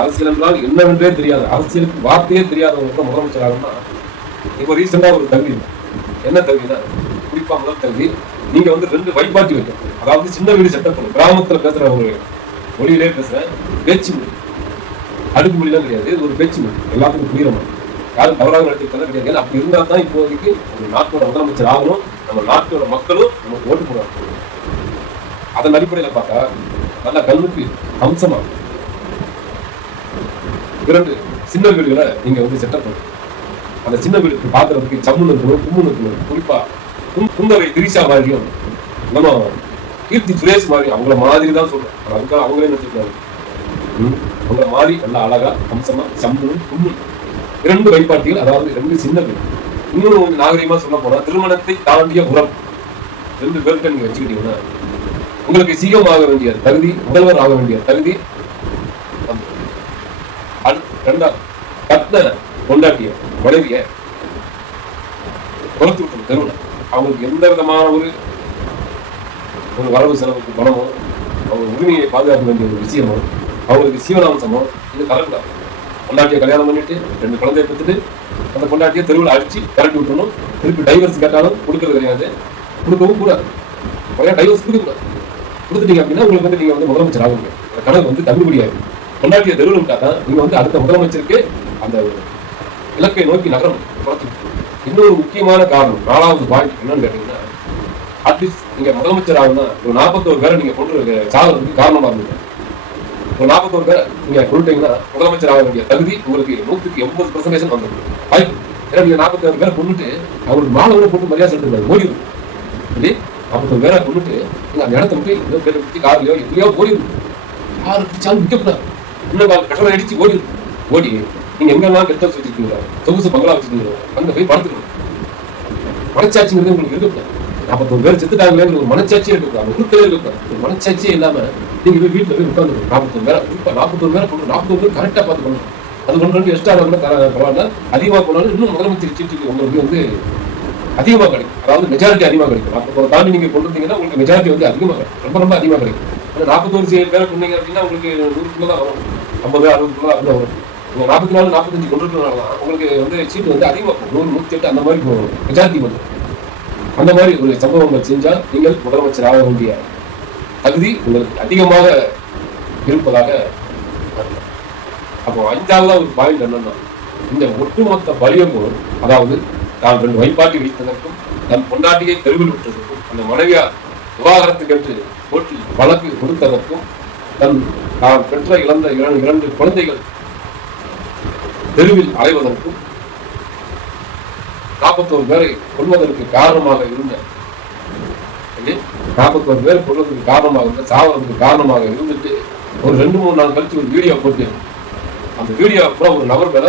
அரசியல் என்றால் என்னவென்றே தெரியாது, அரசியலுக்கு வார்த்தையே தெரியாதவங்க கூட முதலமைச்சராகனா இப்போ ரீசெண்டா ஒரு தகுதி. என்ன தகுதினா, குறிப்பா முதல் தகுதி, நீங்க வந்து 2 வைப்பாட்டி வைக்கணும். அதாவது சின்ன வீடு செட்டப் பண்ணும். கிராமத்துல பேசுறவங்க மொழியிலே பேசுறேன், பேச்சு மொழி, அடுக்கு மொழிலாம் கிடையாது. இது ஒரு பேச்சு மொழி, எல்லாத்துக்கும் புரியுற மாதிரி. யாரும் தவறாக நடத்திக்கலாம் கிடையாது. அப்படி இருந்தா தான் இப்போதைக்கு ஒரு நாட்டோட முதலமைச்சர் ஆகணும், நம்ம நாட்டோட மக்களும் நமக்கு ஓட்டு போடுவாங்க. அதன் அடிப்படையில் பார்த்தா நல்ல கல்விக்கு அம்சமா 2 சின்ன வீடுகளை நீங்க வந்து செட்டப் பண்ணுங்க. அந்த சின்ன வீடுக்கு பாக்குறதுக்கு சம்முன்னு இருக்கணும், கும்முன்னு இருக்கணும். குறிப்பா குந்தவை திரிஷா மாதிரியும் நம்ம கீர்த்தி சுரேஷ் மாதிரி அவங்கள மாதிரி தான் சொல்றேன். அதுக்காக அவங்களே நினைச்சிருக்காங்க. அவங்கள மாதிரி நல்லா அழகா அம்சமா சம்முன்னு கும்முன்னு 2 வைப்பாட்டிகள், அதாவது 2 சின்ன வீடு. இன்னொன்று உங்களுக்கு நாகரிகமா சொல்ல போனா திருமணத்தை தாண்டிய உரம் 2 பேர்கிட்ட நீங்க வச்சுக்கிட்டீங்கன்னா உங்களுக்கு சிஎம் ஆக வேண்டிய தகுதி, முதல்வர் ஆக வேண்டிய தகுதி. 2 கட்ட கொண்டாட்டிய மனைவிய குறைத்து விட்டு தெருவில் அவங்களுக்கு எந்த விதமான ஒரு வரவு செலவுக்கு பணமோ, அவங்க உரிமையை பாதுகாக்க வேண்டிய ஒரு விஷயமோ, அவங்களுக்கு சீவனாம்சமோ இது கலக்கூடாது. கொண்டாட்டியை கல்யாணம் பண்ணிட்டு 2 குழந்தைய பெற்றுட்டு அந்த கொண்டாட்டியை தெருவில் அடிச்சு கரட்டி விட்டணும். திருப்பி டைவர்ஸ் கேட்டாலும் கொடுக்கறது கிடையாது, கொடுக்கவும் கூடாது. டைவர்ஸ் கொடுக்கக்கூடாது. கொடுத்துட்டீங்க அப்படின்னா உங்களுக்கு வந்து நீங்க வந்து முதலமைச்சர் ஆகுங்க. கணக்கு வந்து தள்ளுபடியாகும். கொண்டாட்டிய தெருவில் விட்டாதான் நீங்க வந்து அடுத்த முதலமைச்சருக்கு அந்த இலக்கை நோக்கி நகரம் குறைச்சு. இன்னொரு முக்கியமான காரணம், 4வது பாயிண்ட் என்னன்னு கேட்டீங்கன்னா, அட்லீஸ்ட் நீங்க முதலமைச்சர் ஆகுனா ஒரு 41 பேரை நீங்க கொண்டு சாகிறதுக்கு காரணமா இருந்தீங்க. ஒரு 41 பேரை நீங்க கொண்டுட்டீங்கன்னா முதலமைச்சர் ஆக வேண்டிய தகுதி உங்களுக்கு 180% வந்துடும் வாய்ப்பு. ஏன்னா நீங்க 41 பேரை கொண்டுட்டு அவங்களுக்கு மாலை கூட போட்டு மரியாதை செலுத்துறது ஓடிடும். அப்படி 41 பேரை கொண்டுட்டு நீங்க அந்த இடத்த விட்டு ஏதோ பேரை வச்சு கார்லயோ எப்படியோ ஓடிடும். யாரு பிடிச்சாலும் விற்கக்கூடாது. இன்னும் கட்டளை அடிச்சு ஓடி நீங்க எங்கெல்லாம் கெட்ட வச்சிருக்கீங்களா, சொகுசு பங்களா வச்சிருக்கீங்களோ அங்க போய் படுத்துக்கணும். மனச்சாட்சிங்கிறது உங்களுக்கு இருக்கக்கூடாது. 41 பேர் செத்துட்டாங்களே ஒரு மனச்சாட்சியே இருக்கக்கூடாது, உருட்டவே இருக்கக்கூடாது. ஒரு மனச்சாட்சியே இல்லாம நீங்க போய் வீட்டுல போய் உட்காந்துக்கணும். 41 பேரை 41 பேரை கொண்டு 41 பேர் கரெக்டா பார்த்துக்கணும். அது கொண்டு எக்ஸ்ட்ரா கூட பரவாயில்ல, அதிகமாக போனாலும் இன்னும் முதலமைச்சர் சீட்டுக்கு உங்களுக்கு வந்து அதிகமாக கிடைக்கும். அதாவது மெஜாரிட்டி அதிகமாக கிடைக்கும். 41 தாண்டி நீங்க கொண்டு வந்தீங்கன்னா உங்களுக்கு மெஜாரிட்டி வந்து அதிகமாக ரொம்ப ரொம்ப அதிகமாக கிடைக்கும். 41 பேரை கொண்டீங்க அப்படின்னா உங்களுக்கு 100 தான் வரும், 50 60 அப்படிதான் வரும். நீங்க 44 45 கொண்டு இருக்கிறதுனாலதான் உங்களுக்கு வந்து சீட்டு வந்து அதிகமாக போகும். 100 108 அந்த மாதிரி போகும், மெஜாரிட்டி வந்து. அந்த மாதிரி ஒரு சம்பவங்கள் செஞ்சால் நீங்கள் முதலமைச்சர் ஆக வேண்டிய தகுதி உங்களுக்கு அதிகமாக இருப்பதாக. அப்போ 5வது ஒரு பாயிண்ட் என்னன்னா, இந்த ஒட்டுமொத்த பலியமும், அதாவது தான் 2 வைப்பாட்டி வைத்ததற்கும், தன் பொண்டாட்டியை தெருவில் விட்டதற்கும், அந்த மனைவியார் விவாகரத்துக்கு என்று கோர்ட்டில் வழக்கு கொடுத்ததற்கும், தான் பெற்ற இழந்த 2 குழந்தைகள் தெருவில் அலைவதற்கும், 41 பேரை கொள்வதற்கு காரணமாக இருந்த 41 பேர் கொள்வதற்கு காரணமாக இருந்த சாவதற்கு காரணமாக இருந்துட்டு ஒரு 2-3 நாள் கழிச்சு ஒரு வீடியோ போட்டு அந்த வீடியோ கூட ஒரு நபர் மேல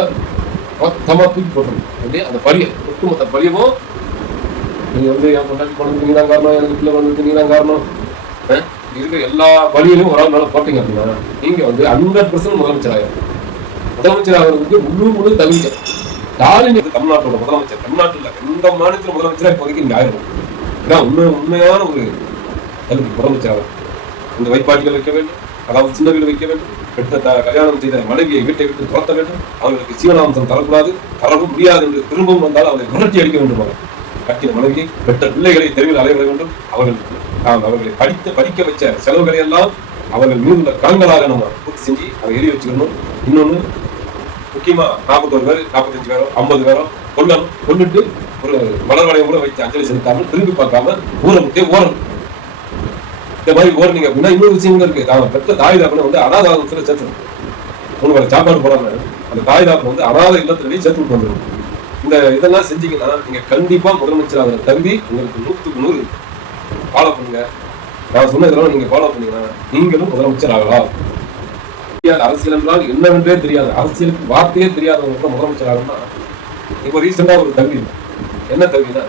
மொத்தமா தூக்கி போட்டோம். அப்படி அந்த பழிய ஒட்டுமொத்த பழியமும் நீங்க வந்து என் கொண்டாடி குழந்தைங்க தான் காரணம், எனக்கு பிள்ளை குழந்தைங்க தான் காரணம், இருக்கிற எல்லா பழியிலும் ஒரு ஆள் மேல போட்டீங்க அப்படின்னா நீங்க வந்து 100% முதலமைச்சர் ஆகும். முதலமைச்சர் ஆகிறதுக்கு முழு தகுதி. ஸ்டாலின் தமிழ்நாட்டோட முதலமைச்சர், தமிழ்நாட்டில் எந்த மாநிலத்தில் முதலமைச்சரா இப்போதைக்கு இங்க ஆயிரும். உண்மையான ஒரு தகுதி முதலமைச்சர் ஆகும். இந்த வைப்பாட்டிகள் வைக்க வேண்டும், அதாவது சின்ன வீடு வைக்க வேண்டும், பெற்ற கல்யாணம் செய்த மனைவியை வீட்டை விட்டு துரத்த வேண்டும், அவர்களுக்கு சீவனாம்சம் தரக்கூடாது, தரவும் முடியாது என்று திரும்பவும் வந்தால் அவர்களை புரட்சி அடிக்க வேண்டும். கட்டிய மனைவியை, பெற்ற பிள்ளைகளை தெருவில் அலைவிட வேண்டும். அவர்களை படிக்க வச்ச செலவுகளை எல்லாம் அவர்கள் மீது உள்ள கலங்களாக நம்ம பூர்த்தி செஞ்சு அதை எழுதி வச்சுக்கணும். இன்னொன்னு முக்கியமா 41 பேர் 45 பேரோ 50 பேரோ கொண்டுட்டு ஒரு மலர் வளையம் கூட வைத்து அஞ்சலி செலுத்தாமல் திரும்பி பார்க்காம ஊரை விட்டே ஓரணும். இந்த மாதிரி ஓரணிங்க அப்படின்னா இன்னொரு விஷயம் இருக்கு. பெற்ற தாய் தாப்பனை வந்து அனாத ஆலயத்துல சேர்த்துடும். உங்களுக்கு சாப்பாடு போடாம அந்த தாய் தாப்பனை வந்து அனாத இல்லத்திலேயே சேர்த்து விட்டு வந்துடும். இந்த இதெல்லாம் செஞ்சீங்கன்னா நீங்க கண்டிப்பா முதலமைச்சர் ஆகிற தகுதி உங்களுக்கு 100க்கு 100 ஃபாலோ பண்ணுங்க. நான் சொன்ன இதெல்லாம் நீங்க ஃபாலோ பண்ணீங்கன்னா நீங்களும் முதலமைச்சர் ஆகலாம். அரசியல் என்றால் என்னவென்றே தெரியாது, அரசியலுக்கு வார்த்தையே தெரியாதவங்க கூட முதலமைச்சர் ஆகணும்னா இப்போ ரீசெண்டா ஒரு தகுதி. என்ன தகுதினா,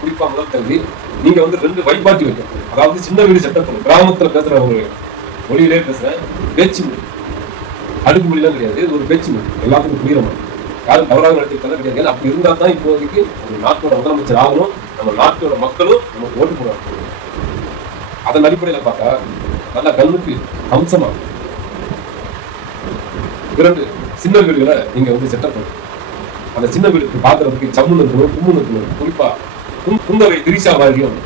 குறிப்பா முதல் தகுதி, நீங்க வந்து 2 வைப்பாட்டி வைக்கணும். அதாவது சின்ன வீடு செட்டப் பண்ணும். கிராமத்துல பேசுறவங்க மொழியிலே பேசுறேன், பேச்சு மொழி, அடுக்கு மொழிலாம் கிடையாது. இது ஒரு பேச்சு மொழி, எல்லாத்துக்கும் புரியுற மாதிரி. யாரும் தவறாக நடத்திக்கலாம் கிடையாது. அப்படி இருந்தா தான் இப்போதைக்கு ஒரு நாட்டோட முதலமைச்சர் ஆகணும், நம்ம நாட்டோட மக்களும் நமக்கு ஓட்டு போடுவாங்க. அதன் அடிப்படையில் பார்த்தா நல்ல கல்விக்கு அம்சமா 2 சின்ன வீடுகளை நீங்க வந்து செட்டப் பண்ணுங்க. அந்த சின்ன வீடுக்கு பாக்குறதுக்கு சம்முன்னு இருக்கணும், கும்முன்னு இருக்கணும். குறிப்பா குந்தவை திரிஷா மாதிரியும்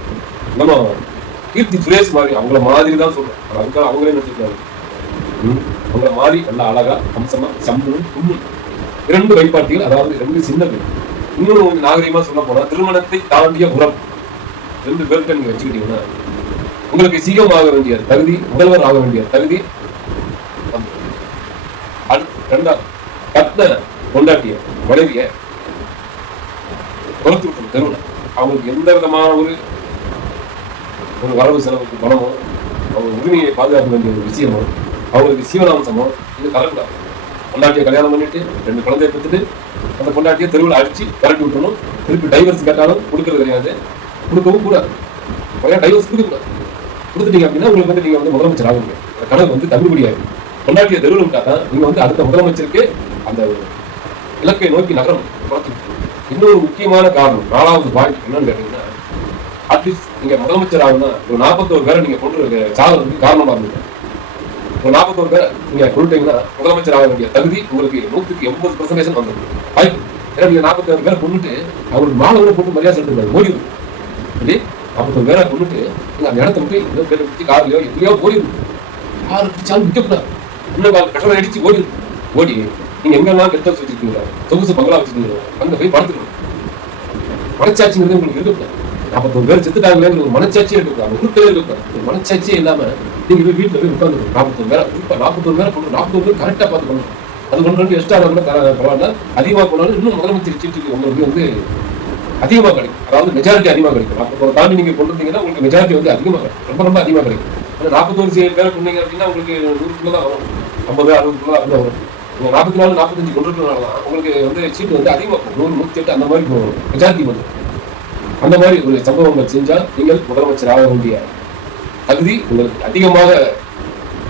நம்ம கீர்த்தி சுரேஷ் மாதிரி அவங்கள மாதிரி தான் சொல்றேன். அவங்களே நினைச்சுக்கிறாங்க. அவங்கள மாதிரி நல்லா அழகா அம்சமா சம்முன்னு கும்முன்னு 2 வைப்பாட்டிகள், அதாவது 2 சின்ன வீடு. இன்னொன்று கொஞ்சம் நாகரிகமா சொல்ல போனா திருமணத்தை தாண்டிய உறவு 2 பேர்கிட்ட நீங்க வச்சுக்கிட்டீங்கன்னா உங்களுக்கு சிஎம் ஆக வேண்டிய தகுதி, முதல்வர் ஆக வேண்டிய தகுதி. ரெண்டாவது கட்ட கொண்டாட்டிய மனைவிய குறைத்து விட்டு தெருவில் அவங்களுக்கு எந்த விதமான ஒரு வரவு செலவுக்கு பணமோ, அவங்க உரிமையை பாதுகாக்க வேண்டிய ஒரு விஷயமோ, அவங்களுக்கு சீவனாம்சமோ இது கலக்கூடாது. கொண்டாட்டியை கல்யாணம் பண்ணிட்டு 2 குழந்தைய பெற்றுட்டு அந்த கொண்டாட்டியை தெருவில் அடிச்சு கரட்டி விட்டுணும். திருப்பி டைவர்ஸ் கேட்டாலும் கொடுக்கறது கிடையாது, கொடுக்கவும் கூடாது. டைவர்ஸ் கொடுக்கக்கூடாது. கொடுத்துட்டீங்க அப்படின்னா உங்களுக்கு வந்து நீங்க வந்து முதலமைச்சர் ஆகுங்க. அந்த கனவு வந்து தள்ளுபடியாகும். கொண்டாட்டிய தெருவில் விட்டாதான் நீங்க வந்து அடுத்த முதலமைச்சருக்கு அந்த இலக்கை நோக்கி நகரம். இன்னொரு முக்கியமான காரணம், 4வது பாயிண்ட் என்னன்னு கேட்டீங்கன்னா, அட்லீஸ்ட் நீங்க முதலமைச்சர் ஆகுனா ஒரு 41 பேரை நீங்க கொண்டு சாதனத்துக்கு காரணமா இருந்தீங்க. ஒரு 41 பேரை நீங்க கொண்டுட்டீங்கன்னா முதலமைச்சர் ஆக வேண்டிய தகுதி உங்களுக்கு 180% வந்துடும் வாய்ப்பு. ஏன்னா நீங்க 41 பேரை கொண்டுட்டு அவங்களுக்கு மாலை கூட போட்டு மரியாதை செலுத்த ஓடிடும். அப்படி 41 பேரை கொண்டுட்டு நீங்க அந்த இடத்த விட்டு ஏதோ பேரை வச்சு கார்லையோ எப்படியோ ஓடிடும். யாரு பிடிச்சாலும் விற்கக்கூடாது. இன்னும் கட்டணம் அடிச்சு ஓடி நீங்க எங்கெல்லாம் கெட்ட வச்சிருக்கீங்களா, சொகுசு பங்களா வச்சிருக்கீங்களா, அங்க போய் படுத்துக்கணும். மனச்சாட்சிங்கிறது உங்களுக்கு இருக்கக்கூடாது. 41 பேர் செத்துட்டாங்களேங்கிற ஒரு மனச்சாட்சியே இருக்கக்கூடாது. உருக்கவே இருக்கக்கூடாது. ஒரு மனச்சாட்சியே இல்லாம நீங்க போய் வீட்டுல போய் உட்காந்துக்கணும். 41 பேரை 41 பேரை கொண்டு 41 பேர் கரெக்டா பார்த்துக்கணும். அது 1-2 எக்ஸ்ட்ரா கூட பரவாயில்ல. அதிகமாக போனாலும் இன்னும் முதலமைச்சர் சீட்டுக்கு உங்களுக்கு வந்து அதிகமாக கிடைக்கும். அதாவது மெஜாரிட்டி அதிகமாக கிடைக்கும். 41 தாண்டி நீங்க கொண்டு வந்தீங்கன்னா உங்களுக்கு மெஜாரிட்டி வந்து அதிகமாக கிடைக்கும். ரொம்ப அதிகமாக கிடைக்கும். 41 பேரை கொண்டீங்க அப்படின்னா உங்களுக்கு 100 தான் வரும், 50 60 அப்படிதான் வரும். 44 45 கொண்டு இருக்கிறதுனால உங்களுக்கு வந்து சீட்டு வந்து அதிகமாக போகும். 100 108 அந்த மாதிரி போகும், மெஜாரிட்டி வந்து. அந்த மாதிரி ஒரு சம்பவங்கள் செஞ்சால் நீங்கள் முதலமைச்சர் ஆக வேண்டிய தகுதி உங்களுக்கு அதிகமாக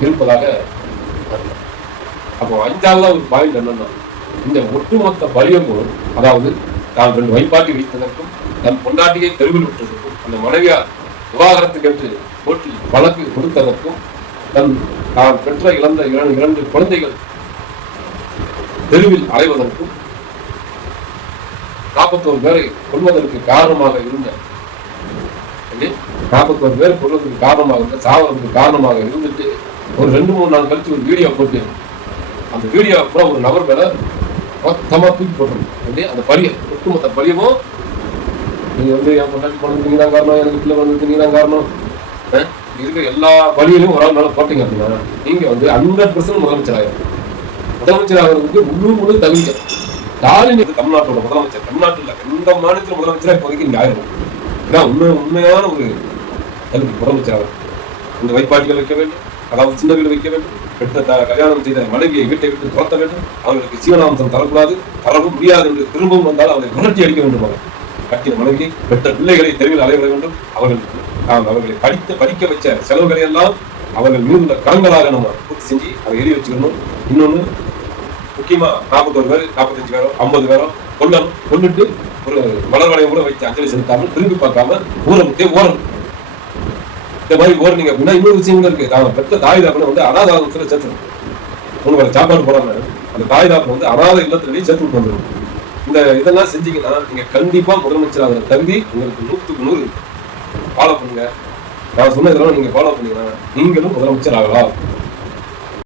இருப்பதாக. அப்போ 5வது ஒரு பாயிண்ட் என்னன்னா, இந்த ஒட்டுமொத்த பலியமும், அதாவது தான் 2 வைப்பாட்டி வைத்ததற்கும் தன் பொண்டாட்டியை தெருவில் விட்டதற்கும் அந்த மனைவியார் விவாகரத்துக்கு என்று போட்டி வழக்கு கொடுத்ததற்கும் தான் பெற்ற இழந்த 2 குழந்தைகள் தெருவில் அலைவதற்கும் 41 பேரை கொள்வதற்கு காரணமாக இருந்த 41 பேர் கொள்வதற்கு காரணமாக இருந்த சாவதற்கு காரணமாக இருந்துட்டு ஒரு 2-3 நாள் கழிச்சு ஒரு வீடியோ போட்டு அந்த வீடியோ கூட ஒரு நபர் மேல மொத்தமா தூக்கி போட்டுருங்க. அந்த பழிய ஒட்டுமொத்த பழியமும் நீங்க வந்து என் கொண்டாடி போனதுக்கு நீங்க தான் காரணம், எனக்கு பிள்ளை வந்ததுக்கு நீங்க தான் காரணம், இருக்கிற எல்லா வழியிலும் ஒரு ஆள் மேல போட்டீங்க அப்படின்னா நீங்க வந்து 100% முதலமைச்சர் ஆகும். முதலமைச்சர் ஆகிறதுக்கு முழு தகுதி. ஸ்டாலின் தமிழ்நாட்டோட முதலமைச்சர், தமிழ்நாட்டில் எந்த மாநிலத்தில் முதலமைச்சரா இப்போதைக்கு நீங்க ஆயிரும். இதான் உண்மையான ஒரு தகுதி முதலமைச்சர் ஆகும். இந்த வைப்பாட்டிகள் வைக்க வேண்டும், அதாவது சின்ன வீடு வைக்க வேண்டும், பெற்ற கல்யாணம் செய்த மனைவியை வீட்டை விட்டு துரத்த வேண்டும், அவர்களுக்கு சீவனாம்சம் தரக்கூடாது, தரவும் முடியாது என்று திரும்பவும் வந்தால் அவர்களை விரட்டி அடிக்க வேண்டும். கட்டிய மனைவியை பெற்ற பிள்ளைகளை தெருவில் அலைவிட வேண்டும். அவர்களை படிக்க வச்ச செலவுகளை எல்லாம் அவர்கள் மீதுள்ள கண்களாக நம்ம பூர்த்தி செஞ்சு அதை எழுதி வச்சுக்கணும். இன்னொன்னு முக்கியமா 41 பேர் 45 பேரோ 50 பேரோ கொண்டுட்டு ஒரு மலர் வளையம் கூட வச்சு அஞ்சலி செலுத்தாமல் திரும்பி பார்க்காம ஊரமுட்டே ஓரணும். இந்த மாதிரி ஓரணிங்க அப்படின்னா இன்னொரு விஷயங்கள் இருக்கு. பெற்ற தாய் தாப்பனை வந்து அனாத ஆலயத்துல சேர்த்துணும். உங்களுக்கு சாப்பாடு போடாம அந்த தாய் தாப்பனை வந்து அனாத இல்லத்திலேயே சேர்த்து விட்டு வந்துடும். இந்த இதெல்லாம் செஞ்சீங்கன்னா நீங்க கண்டிப்பா முதலமைச்சர் ஆகிற தகுதி உங்களுக்கு 100க்கு 100 ஃபாலோ பண்ணுங்க. நான் சொன்ன இதெல்லாம் நீங்க ஃபாலோ பண்ணீங்கன்னா நீங்களும் முதலமைச்சர் ஆகலாம்.